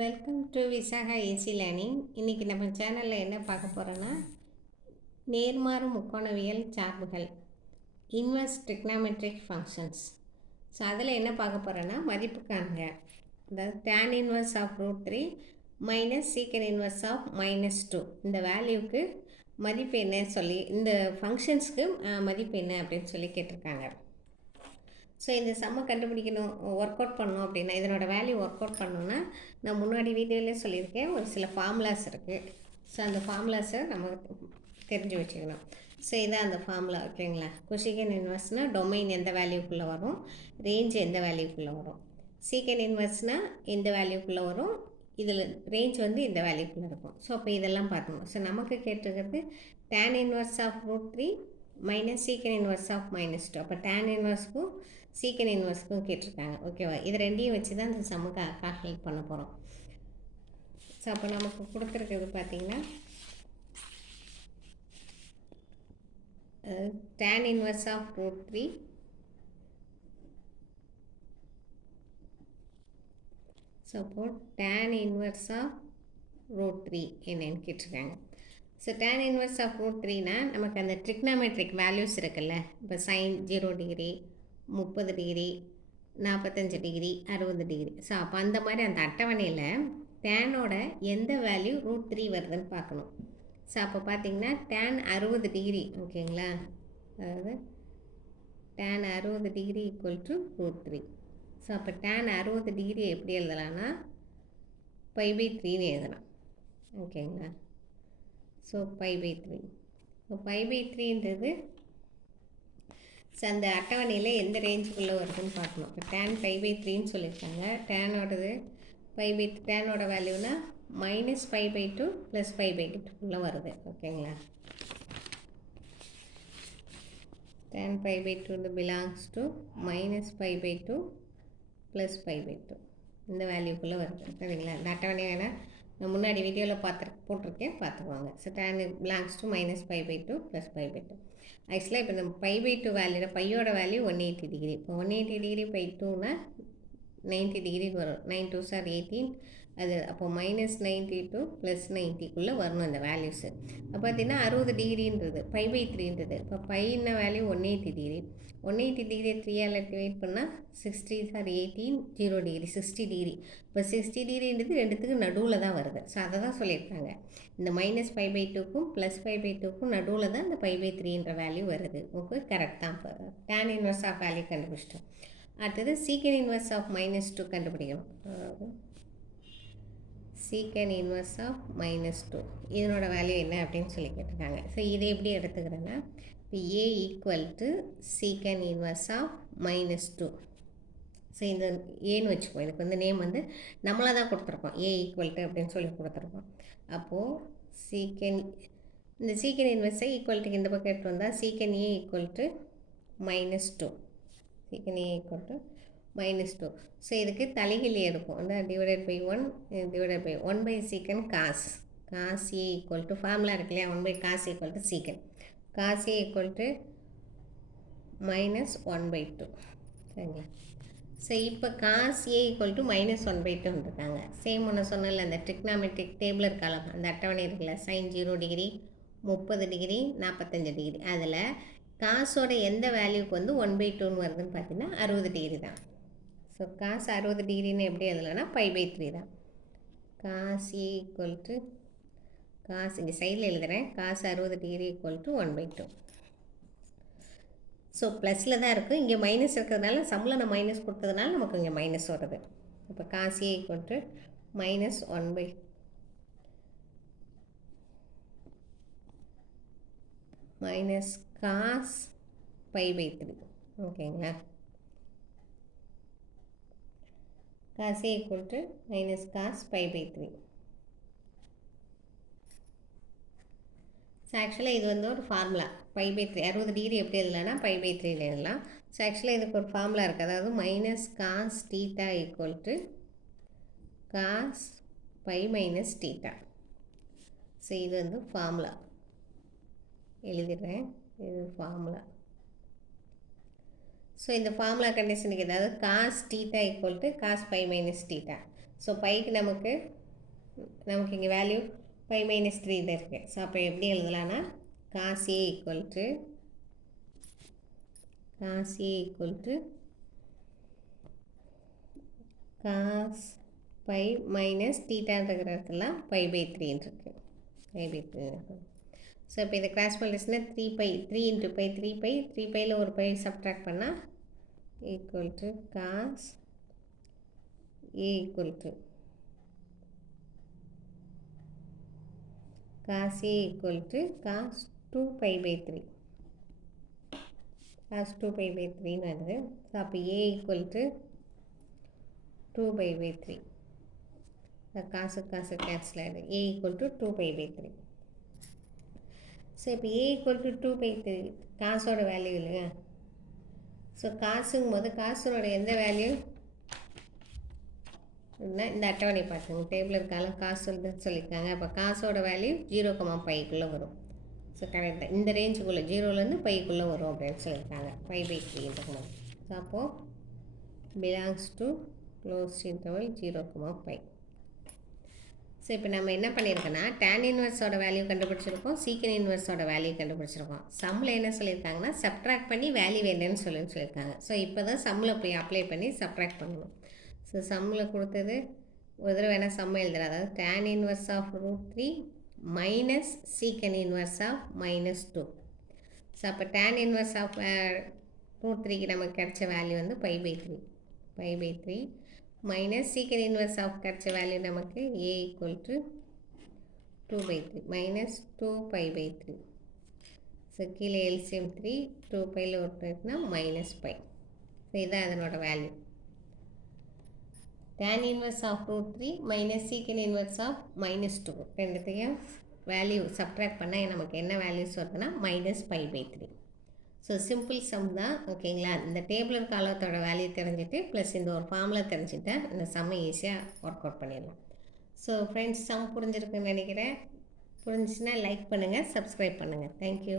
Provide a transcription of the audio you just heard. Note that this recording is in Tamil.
Welcome to Visakha easy learning. இன்றைக்கி நம்ம சேனலில் என்ன பார்க்க போகிறோன்னா, நேர்மாறு முக்கோணவியல் சார்புகள், இன்வெர்ஸ் ட்ரிக்னாமெட்ரிக் ஃபங்க்ஷன்ஸ். ஸோ அதில் என்ன பார்க்க போகிறோன்னா, மதிப்பு காண்க. அதாவது tan inverse of √3 minus secant inverse of -2 இந்த வேல்யூக்கு மதிப்பு என்ன சொல்லி, இந்த ஃபங்க்ஷன்ஸ்க்கு மதிப்பு என்ன அப்படின்னு சொல்லி கேட்டிருக்காங்க. ஸோ இந்த சம்மை கண்டுபிடிக்கணும், ஒர்க் அவுட் பண்ணணும் அப்படின்னா, இதனோட வேல்யூ ஒர்க் அவுட் பண்ணணுன்னா, நான் முன்னாடி வீடியோவிலே சொல்லியிருக்கேன், ஒரு சில ஃபார்முலாஸ் இருக்குது. ஸோ அந்த ஃபார்முலாஸை நம்ம தெரிஞ்சு வச்சுக்கணும். ஸோ இதான் அந்த ஃபார்முலா, ஓகேங்களா. கொஷிகன் இன்வெர்ஸ்னால் டொமைன் எந்த வேல்யூக்குள்ளே வரும், ரேஞ்ச் எந்த வேல்யூக்குள்ளே வரும். சீக்கன் இன்வெர்ஸ்னால் எந்த வேல்யூக்குள்ளே வரும், இதில் ரேஞ்ச் வந்து இந்த வேல்யூக்குள்ளே இருக்கும். ஸோ அப்போ இதெல்லாம் பார்க்கணும். ஸோ நமக்கு கேட்டிருக்கிறது tan inverse of √3 minus secant inverse of -2. அப்போ tan இன்வெர்ஸ்க்கும் சீக்கன் இன்வெர்ஸ்க்கும் கேட்டிருக்காங்க, ஓகேவா. இது ரெண்டையும் வச்சு தான் இந்த சம்முக்கு கால்குலேட் பண்ண போகிறோம். ஸோ அப்போ நமக்கு கொடுத்துருக்கிறது பார்த்திங்கன்னா, tan inverse of √3 so tan inverse of √3 என்னன்னு கேட்டிருக்காங்க. ஸோ tan இன்வெர்ஸ் ஆஃப் √3னா நமக்கு அந்த ட்ரிக்னாமெட்ரிக் வேல்யூஸ் இருக்குல்ல, இப்போ sine 0 degree, 30 degree, 45 degree, 60 degree. So அப்போ அந்த மாதிரி அந்த அட்டவணையில் டேனோட எந்த வேல்யூ √3 வருதுன்னு பார்க்கணும். ஸோ அப்போ பார்த்தீங்கன்னா tan 60 டிகிரி, ஓகேங்களா. அதாவது tan 60 degree equal to √3. So அப்போ tan 60 டிகிரி எப்படி எழுதலாம்னா π/3ன்னு எழுதலாம், ஓகேங்களா. ஸோ π/3. ஸோ π/3ன்றது ஸோ அந்த அட்டவணையில் எந்த ரேஞ்சுக்குள்ளே வருதுன்னு பார்க்கணும். இப்போ tan π/3ன்னு சொல்லியிருக்காங்க. டேனோட வேல்யூனா -π/2 + π/2 வருது, ஓகேங்களா. tan π/2 பிலாங்ஸ் டு -π/2 + π/2 இந்த வேல்யூக்குள்ளே வருது, சரிங்களா. இந்த அட்டவணை வேணால் நான் முன்னாடி வீடியோவில் போட்டிருக்கேன், பார்த்துக்குவாங்க. So tan belongs to -π/2 + π/2. ஆக்சுவலாக இப்போ இந்த π/2 வேல்யூ, பையோட வேல்யூ 180 டிகிரி. இப்போ 180 டிகிரி /2னா 90 டிகிரி வரும். 9 2s are 18. அது அப்போ -92 + 90க்குள்ளே வரணும் இந்த வேல்யூஸு. அப்போ பார்த்தீங்கன்னா 60 டிகிரின்றது π/3ன்றது. இப்போ பையன வேல்யூ 180 டிகிரி. 180 டிகிரி 3ஆல் டிவைட் பண்ணால் 6 3s are 18, 0 டிகிரி 60 டிகிரி. இப்போ 60 டிகிரின்றது ரெண்டுத்துக்கு நடுவில் தான் வருது. ஸோ அதை தான் சொல்லியிருக்காங்க, இந்த -π/2க்கும் +π/2க்கும் நடுவில் தான் இந்த π/3ன்ற வேல்யூ வருது. ஓகே, கரெக்ட் தான். இப்போ tan இன்வெர்ஸ் ஆஃப் வேல்யூ கண்டுபிடிச்சிட்டோம். அடுத்தது சீக்கன் இன்வெர்ஸ் ஆஃப் -2 கண்டுபிடிக்கணும். சீக்கன் இன்வெர்ஸ் ஆஃப் -2 இதனோட வேல்யூ என்ன அப்படின்னு சொல்லி கேட்டிருக்காங்க. ஸோ இதை எப்படி எடுத்துக்கிறேன்னா, இப்போ A equal to secant inverse of -2. So இந்த ஏன்னு வச்சுப்போம், இதுக்கு வந்து நேம் வந்து நம்மளாக தான் கொடுத்துருக்கோம், A ஈக்குவல் டு அப்படின்னு சொல்லி கொடுத்துருக்கோம். அப்போது இந்த சீக்கன் இன்வெர்ஸை ஈக்குவல்ட்டுக்கு இந்த பக்கம் எடுத்து வந்தால் சீக்கன் A ஈக்குவல் டு -2, சீக்கன் A ஈக்குவல் டு -2. ஸோ இதுக்கு தலைகீழ் எடுப்போம், டிவைடட் பை 1 டிவைடட் பை 1/சீக்கன் cos A equal to formula இருக்கு இல்லையா, 1/காஸ் equal to secant. Cos A equal to -1/2, சரிங்களா. ஸோ இப்போ காஸ் A ஈக்குவல் டு -1/2 இருக்காங்க. சேம் ஒன்று சொன்னல, அந்த ட்ரிக்னாமெட்ரிக் டேபிளர் காலம், அந்த அட்டவணை இருக்குல்ல, சைன் 0 டிகிரி, 30 டிகிரி, 45 டிகிரி. அதில் காசோட எந்த வேல்யூக்கு வந்து 1/2ன்னு வருதுன்னு பார்த்தீங்கன்னா 60 டிகிரி தான். ஸோ காஸ் 60 டிகிரின்னு எப்படி எழுதலைன்னா π/3 தான். Cos A equal to cos, இங்கே சைடில் எழுதுகிறேன், cos 60 degree equal to 1/2. So ப்ளஸில் தான் இருக்குது, இங்கே மைனஸ் இருக்கிறதுனால சம்மில் நான் மைனஸ் கொடுத்ததுனால நமக்கு இங்கே மைனஸ் வருது. இப்போ cos A equal to -1/, minus cos π/3, ஓகேங்களா. Cos A equal to minus cos π/3. So ஆக்சுவலாக இது வந்து ஒரு ஃபார்முலா, π/3 60 டிகிரி எப்படி எழுதலாம்னா π/3 எழுதலாம். ஸோ ஆக்சுவலாக இதுக்கு ஒரு ஃபார்முலா இருக்குது, அதாவது minus cos theta equal to cos π minus theta. So இது வந்து ஃபார்முலா எழுதிடுறேன், இது ஃபார்முலா. ஸோ இந்த ஃபார்முலா கண்டிஷனுக்கு ஏதாவது cos theta equal to cos pi minus theta. So பைக்கு நமக்கு இங்கே வேல்யூ பை மைனஸ் 3 தான் இருக்குது. ஸோ அப்போ எப்படி எழுதலான்னா cos A equal to cos pi minus தீட்டான்ற இடத்துல π/3 இருக்குது. π/3 இருக்குது. ஸோ இப்போ இதை கிராஸ் பண்ணிச்சுன்னா 3 × π 3π ஒரு பை சப்ட்ராக்ட் பண்ணால் equal to cos A equal to cos A equal to cos 2π/3 cos 2π/3 வருது. ஸோ அப்போ A equal to 2π/3 காசு கேன்சல் ஆகிடுது. A equal to 2π/3. ஸோ இப்போ A equal to 2π/3 காசோட வேல்யூ இல்லையா? ஸோ காசுங்கும் போது காசோட எந்த வேல்யூ இந்த அட்டவணை பார்த்துங்க. டேபிள் இருக்கால காசு சொல்லியிருக்காங்க. அப்போ காசோட வேல்யூ 0,πக்குள்ளே வரும். ஸோ கரெக்டாக இந்த ரேஞ்சுக்குள்ளே 0லேருந்து πக்குள்ளே வரும் அப்படின்னு சொல்லியிருக்காங்க. π/3 ஸோ அப்போது belongs to close interval 0,π. So இப்போ நம்ம என்ன பண்ணியிருக்கோன்னா tan இன்வெர்ஸோட வேல்யூ கண்டுபிடிச்சிருக்கோம், சீக்கன் இன்வெர்ஸோட வேல்யூ கண்டுபிடிச்சிருக்கோம். சம்மில் என்ன சொல்லியிருக்காங்கன்னா சப்ட்ராக்ட் பண்ணி வேல்யூ என்னன்னு சொல்லியிருக்காங்க. ஸோ இப்போ தான் சம்மில் போய் அப்ளை பண்ணி சப்ட்ராக்ட் பண்ணணும். ஸோ சம்மில் கொடுத்தது ஒரு தடவை வேணால் சம்ம எழுதுறேன். அதாவது tan inverse of √3 minus secant inverse of -2. So அப்போ tan இன்வெர்ஸ் ஆஃப் √3க்கு நமக்கு கிடைச்ச வேல்யூ வந்து π/3 மைனஸ் சீக்கன் இன்வெர்ஸ் ஆஃப் கிடைச்ச வேல்யூ நமக்கு A equal to 2/3 minus 2π/3. So கீழே LCM 3 2πயில் ஒருனா -π. ஸோ இதுதான் அதனோட value. tan inverse of √3 minus secant inverse of -2 ரெண்டுத்தையும் வேல்யூ சப்ட்ராக்ட் பண்ணால் நமக்கு என்ன வேல்யூஸ் வருதுன்னா -π/3. ஸோ சிம்பிள் சம் தான். ஓகேங்களா? இந்த டேபிள் காலத்தோட வேல்யூ தெரிஞ்சுட்டு ப்ளஸ் இந்த ஒரு ஃபார்முலா தெரிஞ்சுட்டா இந்த சம்மை ஈஸியாக ஒர்க் அவுட் பண்ணிடலாம். ஸோ ஃப்ரெண்ட்ஸ், சம் புரிஞ்சிருக்குன்னு நினைக்கிறேன். புரிஞ்சுச்சுன்னா லைக் பண்ணுங்கள், சப்ஸ்கிரைப் பண்ணுங்கள். தேங்க்யூ.